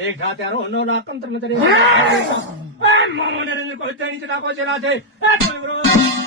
एक घात्यारो नो लाकंत्र तरी मामा ने को तेनी ता को चला थे